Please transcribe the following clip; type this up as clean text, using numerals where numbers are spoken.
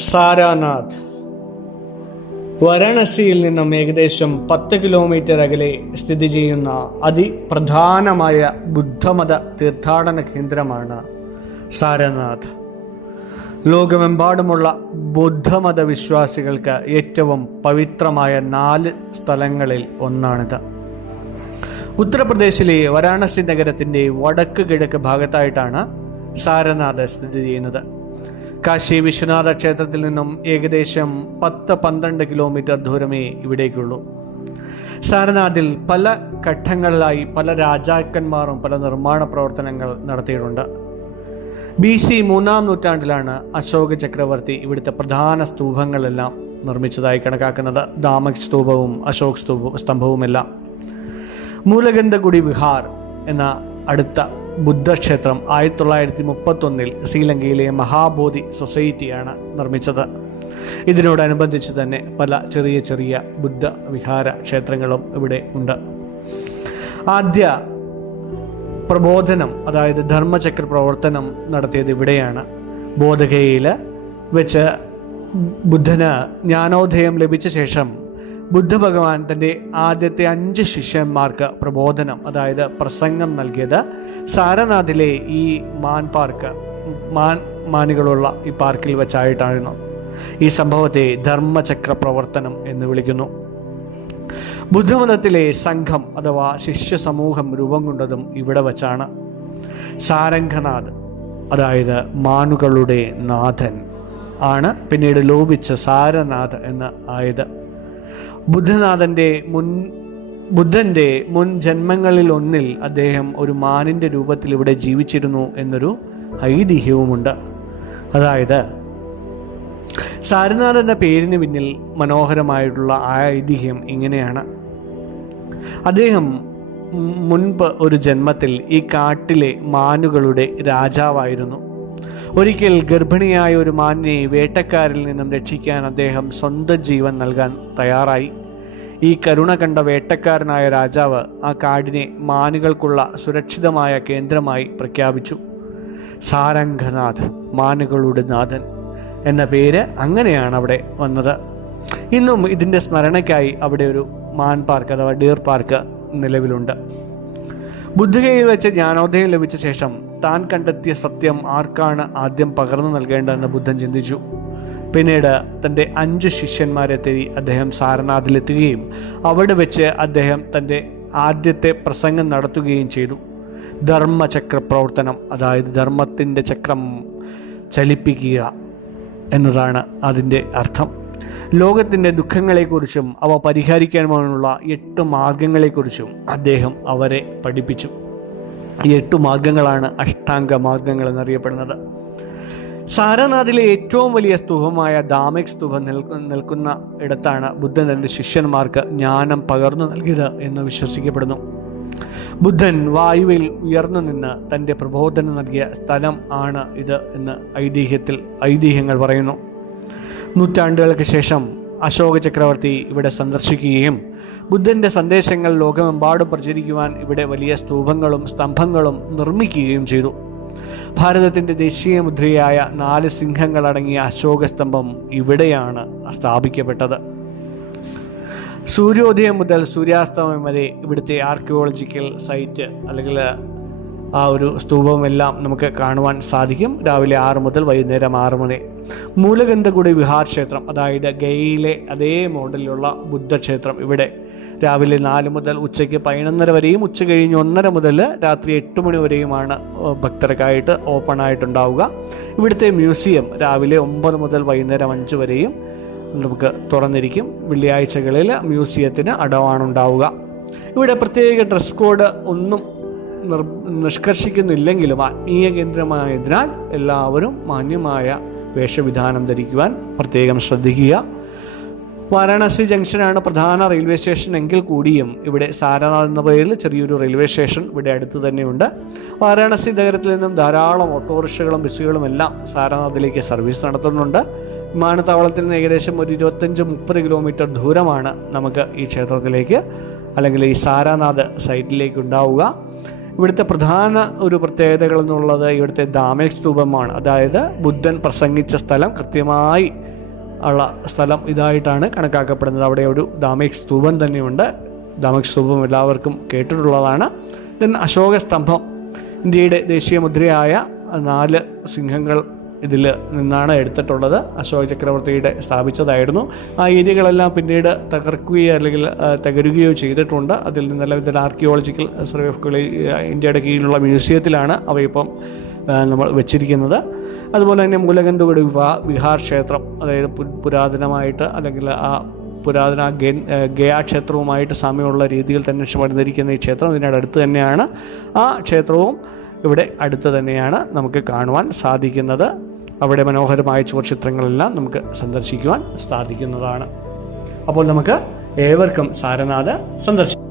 സാരാനാഥ് വാരാണസിയിൽ നിന്നും ഏകദേശം 10 കിലോമീറ്റർ അകലെ സ്ഥിതി ചെയ്യുന്ന അതിപ്രധാനമായ ബുദ്ധമത തീർത്ഥാടന കേന്ദ്രമാണ് സാരനാഥ്. ലോകമെമ്പാടുമുള്ള ബുദ്ധമത വിശ്വാസികൾക്ക് ഏറ്റവും പവിത്രമായ 4 സ്ഥലങ്ങളിൽ ഒന്നാണിത്. ഉത്തർപ്രദേശിലെ വാരാണസി നഗരത്തിൻ്റെ വടക്ക് കിഴക്ക് ഭാഗത്തായിട്ടാണ് സാരനാഥ് സ്ഥിതി ചെയ്യുന്നത്. കാശി വിശ്വനാഥ ക്ഷേത്രത്തിൽ നിന്നും ഏകദേശം 10-12 കിലോമീറ്റർ ദൂരമേ ഇവിടേക്കുള്ളൂ. സാരനാഥിൽ പല ഘട്ടങ്ങളിലായി പല രാജാക്കന്മാരും പല നിർമ്മാണ പ്രവർത്തനങ്ങൾ നടത്തിയിട്ടുണ്ട്. BC 3-ാം നൂറ്റാണ്ടിലാണ് അശോക ചക്രവർത്തി ഇവിടുത്തെ പ്രധാന സ്തൂപങ്ങളെല്ലാം നിർമ്മിച്ചതായി കണക്കാക്കുന്നത്. ദാമക് സ്തൂപവും അശോക് സ്തംഭവുമെല്ലാം. മൂലഗന്ധകുടി വിഹാർ എന്ന അടുത്ത ബുദ്ധക്ഷേത്രം 1931 ശ്രീലങ്കയിലെ മഹാബോധി സൊസൈറ്റിയാണ് നിർമ്മിച്ചത്. ഇതിനോടനുബന്ധിച്ച് തന്നെ പല ചെറിയ ചെറിയ ബുദ്ധ വിഹാര ക്ഷേത്രങ്ങളും ഇവിടെ ഉണ്ട്. ആദ്യ പ്രബോധനം, അതായത് ധർമ്മചക്ര പ്രവർത്തനം നടത്തിയത് ഇവിടെയാണ്. ബോധഗയയിൽ വെച്ച് ബുദ്ധന് ജ്ഞാനോദയം ലഭിച്ച ശേഷം ബുദ്ധ ഭഗവാൻ തൻ്റെ ആദ്യത്തെ 5 ശിഷ്യന്മാർക്ക് പ്രബോധനം, അതായത് പ്രസംഗം നൽകിയത് സാരനാഥിലെ ഈ മാനുകളുള്ള ഈ പാർക്കിൽ വെച്ചായിട്ടായിരുന്നു. ഈ സംഭവത്തെ ധർമ്മചക്ര പ്രവർത്തനം എന്ന് വിളിക്കുന്നു. ബുദ്ധമതത്തിലെ സംഘം അഥവാ ശിഷ്യ സമൂഹം രൂപം കൊണ്ടതും ഇവിടെ വച്ചാണ്. സാരംഗനാഥ്, അതായത് മാനുകളുടെ നാഥൻ ആണ് പിന്നീട് ലോപിച്ച് സാരനാഥ് എന്ന് ആയത്. ബുദ്ധൻ്റെ മുൻ ജന്മങ്ങളിൽ ഒന്നിൽ അദ്ദേഹം ഒരു മാനിൻ്റെ രൂപത്തിൽ ഇവിടെ ജീവിച്ചിരുന്നു എന്നൊരു ഐതിഹ്യവുമുണ്ട്. അതായത് സാരനാഥ് എന്ന പേരിന് പിന്നിൽ മനോഹരമായിട്ടുള്ള ആ ഐതിഹ്യം ഇങ്ങനെയാണ്. അദ്ദേഹം മുൻപ് ഒരു ജന്മത്തിൽ ഈ കാട്ടിലെ മാനുകളുടെ രാജാവായിരുന്നു. ഒരിക്കൽ ഗർഭിണിയായ ഒരു മാനിനെ വേട്ടക്കാരിൽ നിന്നും രക്ഷിക്കാൻ അദ്ദേഹം സ്വന്തം ജീവൻ നൽകാൻ തയ്യാറായി. ഈ കരുണ കണ്ട വേട്ടക്കാരനായ രാജാവ് ആ കാടിനെ മാനുകൾക്കുള്ള സുരക്ഷിതമായ കേന്ദ്രമായി പ്രഖ്യാപിച്ചു. സാരംഗനാഥ്, മാനുകളുടെ നാഥൻ എന്ന പേര് അങ്ങനെയാണ് അവിടെ വന്നത്. ഇന്നും ഇതിൻ്റെ സ്മരണയ്ക്കായി അവിടെ ഒരു മാൻ പാർക്ക് അഥവാ ഡീർ പാർക്ക് നിലവിലുണ്ട്. ബുദ്ധഗയയിൽ വെച്ച് ജ്ഞാനോദയം ലഭിച്ച ശേഷം താൻ കണ്ടെത്തിയ സത്യം ആർക്കാണ് ആദ്യം പകർന്നു നൽകേണ്ടതെന്ന് ബുദ്ധൻ ചിന്തിച്ചു. പിന്നീട് തൻ്റെ 5 ശിഷ്യന്മാരെ തേടി അദ്ദേഹം സാരനാഥിലെത്തുകയും അവിടെ വെച്ച് അദ്ദേഹം തൻ്റെ ആദ്യത്തെ പ്രസംഗം നടത്തുകയും ചെയ്തു. ധർമ്മചക്ര പ്രവർത്തനം, അതായത് ധർമ്മത്തിൻ്റെ ചക്രം ചലിപ്പിക്കുക എന്നതാണ് അതിൻ്റെ അർത്ഥം. ലോകത്തിൻ്റെ ദുഃഖങ്ങളെക്കുറിച്ചും അവ പരിഹരിക്കാനുള്ള 8 മാർഗങ്ങളെക്കുറിച്ചും അദ്ദേഹം അവരെ പഠിപ്പിച്ചു. ഈ 8 മാർഗങ്ങളാണ് അഷ്ടാംഗ മാർഗങ്ങൾ എന്നറിയപ്പെടുന്നത്. സാരനാഥിലെ ഏറ്റവും വലിയ സ്തൂപമായ ദാമക് സ്തൂപം നിൽക്കുന്ന ഇടത്താണ് ബുദ്ധൻ തൻ്റെ ശിഷ്യന്മാർക്ക് ജ്ഞാനം പകർന്നു നൽകിയത് എന്ന് വിശ്വസിക്കപ്പെടുന്നു. ബുദ്ധൻ വായുവിൽ ഉയർന്നു നിന്ന് തൻ്റെ പ്രബോധനം നൽകിയ സ്ഥലം ആണ് ഇത് എന്ന് ഐതിഹ്യങ്ങൾ പറയുന്നു. നൂറ്റാണ്ടുകൾക്ക് ശേഷം അശോക ചക്രവർത്തി ഇവിടെ സന്ദർശിക്കുകയും ബുദ്ധൻ്റെ സന്ദേശങ്ങൾ ലോകമെമ്പാടും പ്രചരിക്കുവാൻ ഇവിടെ വലിയ സ്തൂപങ്ങളും സ്തംഭങ്ങളും നിർമ്മിക്കുകയും ചെയ്തു. ഭാരതത്തിൻ്റെ ദേശീയ മുദ്രയായ 4 സിംഹങ്ങളടങ്ങിയ അശോക സ്തംഭം ഇവിടെയാണ് സ്ഥാപിക്കപ്പെട്ടത്. സൂര്യോദയം മുതൽ സൂര്യാസ്തമയം വരെ ഇവിടുത്തെ ആർക്കിയോളജിക്കൽ സൈറ്റ് അല്ലെങ്കിൽ ആ ഒരു സ്തൂപമെല്ലാം നമുക്ക് കാണുവാൻ സാധിക്കും. രാവിലെ 6 മുതൽ വൈകുന്നേരം 6 വരെ. മൂലഗന്ധകുടി വിഹാർ ക്ഷേത്രം, അതായത് ഗയയിലെ അതേ മോഡലിലുള്ള ബുദ്ധക്ഷേത്രം ഇവിടെ രാവിലെ 4 മുതൽ ഉച്ചയ്ക്ക് 11:30 വരെയും ഉച്ച കഴിഞ്ഞ് 1:30 മുതൽ രാത്രി 8 മണി വരെയുമാണ് ഭക്തർക്കായിട്ട് ഓപ്പൺ ആയിട്ടുണ്ടാവുക. ഇവിടുത്തെ മ്യൂസിയം രാവിലെ 9 മുതൽ വൈകുന്നേരം 5 വരെയും നമുക്ക് തുറന്നിരിക്കും. വെള്ളിയാഴ്ചകളിൽ മ്യൂസിയത്തിന് അടവാണുണ്ടാവുക. ഇവിടെ പ്രത്യേക ഡ്രസ് കോഡ് ഒന്നും നിഷ്കർഷിക്കുന്നില്ലെങ്കിലും ആത്മീയ കേന്ദ്രമായതിനാൽ എല്ലാവരും മാന്യമായ വേഷവിധാനം ധരിക്കുവാൻ പ്രത്യേകം ശ്രദ്ധിക്കുക. വാരാണസി ജംഗ്ഷനാണ് പ്രധാന റെയിൽവേ സ്റ്റേഷൻ എങ്കിൽ കൂടിയും ഇവിടെ സാരനാഥ് എന്ന പേരിൽ ചെറിയൊരു റെയിൽവേ സ്റ്റേഷൻ ഇവിടെ അടുത്ത് തന്നെയുണ്ട്. വാരാണസി നഗരത്തിൽ നിന്നും ധാരാളം ഓട്ടോറിക്ഷകളും ബസ്സുകളും എല്ലാം സാരനാഥിലേക്ക് സർവീസ് നടത്തുന്നുണ്ട്. വിമാനത്താവളത്തിൽ നിന്ന് ഏകദേശം ഒരു 25-30 കിലോമീറ്റർ ദൂരമാണ് നമുക്ക് ഈ ക്ഷേത്രത്തിലേക്ക് അല്ലെങ്കിൽ ഈ സാരനാഥ് സൈറ്റിലേക്ക് ഉണ്ടാവുക. ഇവിടുത്തെ പ്രധാന ഒരു പ്രത്യേകതകൾ എന്നുള്ളത് ഇവിടുത്തെ ദാമക് സ്തൂപമാണ്. അതായത് ബുദ്ധൻ പ്രസംഗിച്ച സ്ഥലം കൃത്യമായി ഉള്ള സ്ഥലം ഇതായിട്ടാണ് കണക്കാക്കപ്പെടുന്നത്. അവിടെ ഒരു ധാമിക് സ്തൂപം തന്നെയുണ്ട്. ധാമിക് സ്തൂപം എല്ലാവർക്കും കേട്ടിട്ടുള്ളതാണ്. ദെൻ അശോക സ്തംഭം, ഇന്ത്യയുടെ ദേശീയ മുദ്രയായ 4 സിംഹങ്ങൾ ഇതിൽ നിന്നാണ് എടുത്തിട്ടുള്ളത്. അശോക ചക്രവർത്തിയുടെ സ്ഥാപിച്ചതായിരുന്നു. ആ ഏരിയകളെല്ലാം പിന്നീട് തകർക്കുകയോ അല്ലെങ്കിൽ തകരുകയോ ചെയ്തിട്ടുണ്ട്. അതിൽ നിന്നെല്ലാം ഇതിൽ ആർക്കിയോളജിക്കൽ സർവേ ഓഫ് ഇന്ത്യയുടെ കീഴിലുള്ള മ്യൂസിയത്തിലാണ് അവയിപ്പം നമ്മൾ വെച്ചിരിക്കുന്നത്. അതുപോലെ തന്നെ മൂലകന്തുകട് വിഹാർ ക്ഷേത്രം, അതായത് പുരാതനമായിട്ട് അല്ലെങ്കിൽ ആ പുരാതന ഗയാ ക്ഷേത്രവുമായിട്ട് സാമ്യമുള്ള രീതിയിൽ തന്നെ പണിതിരിക്കുന്ന ഈ ക്ഷേത്രം ഇതിനോട് അടുത്ത് തന്നെയാണ്. ആ ക്ഷേത്രവും ഇവിടെ അടുത്ത് തന്നെയാണ് നമുക്ക് കാണുവാൻ സാധിക്കുന്നത്. അവിടെ മനോഹരമായ ചുവർച്ചിത്രങ്ങളെല്ലാം നമുക്ക് സന്ദർശിക്കുവാൻ സാധിക്കുന്നതാണ്. അപ്പോൾ നമുക്ക് ഏവർക്കും സാരനാഥ് സന്ദർശിക്കാം.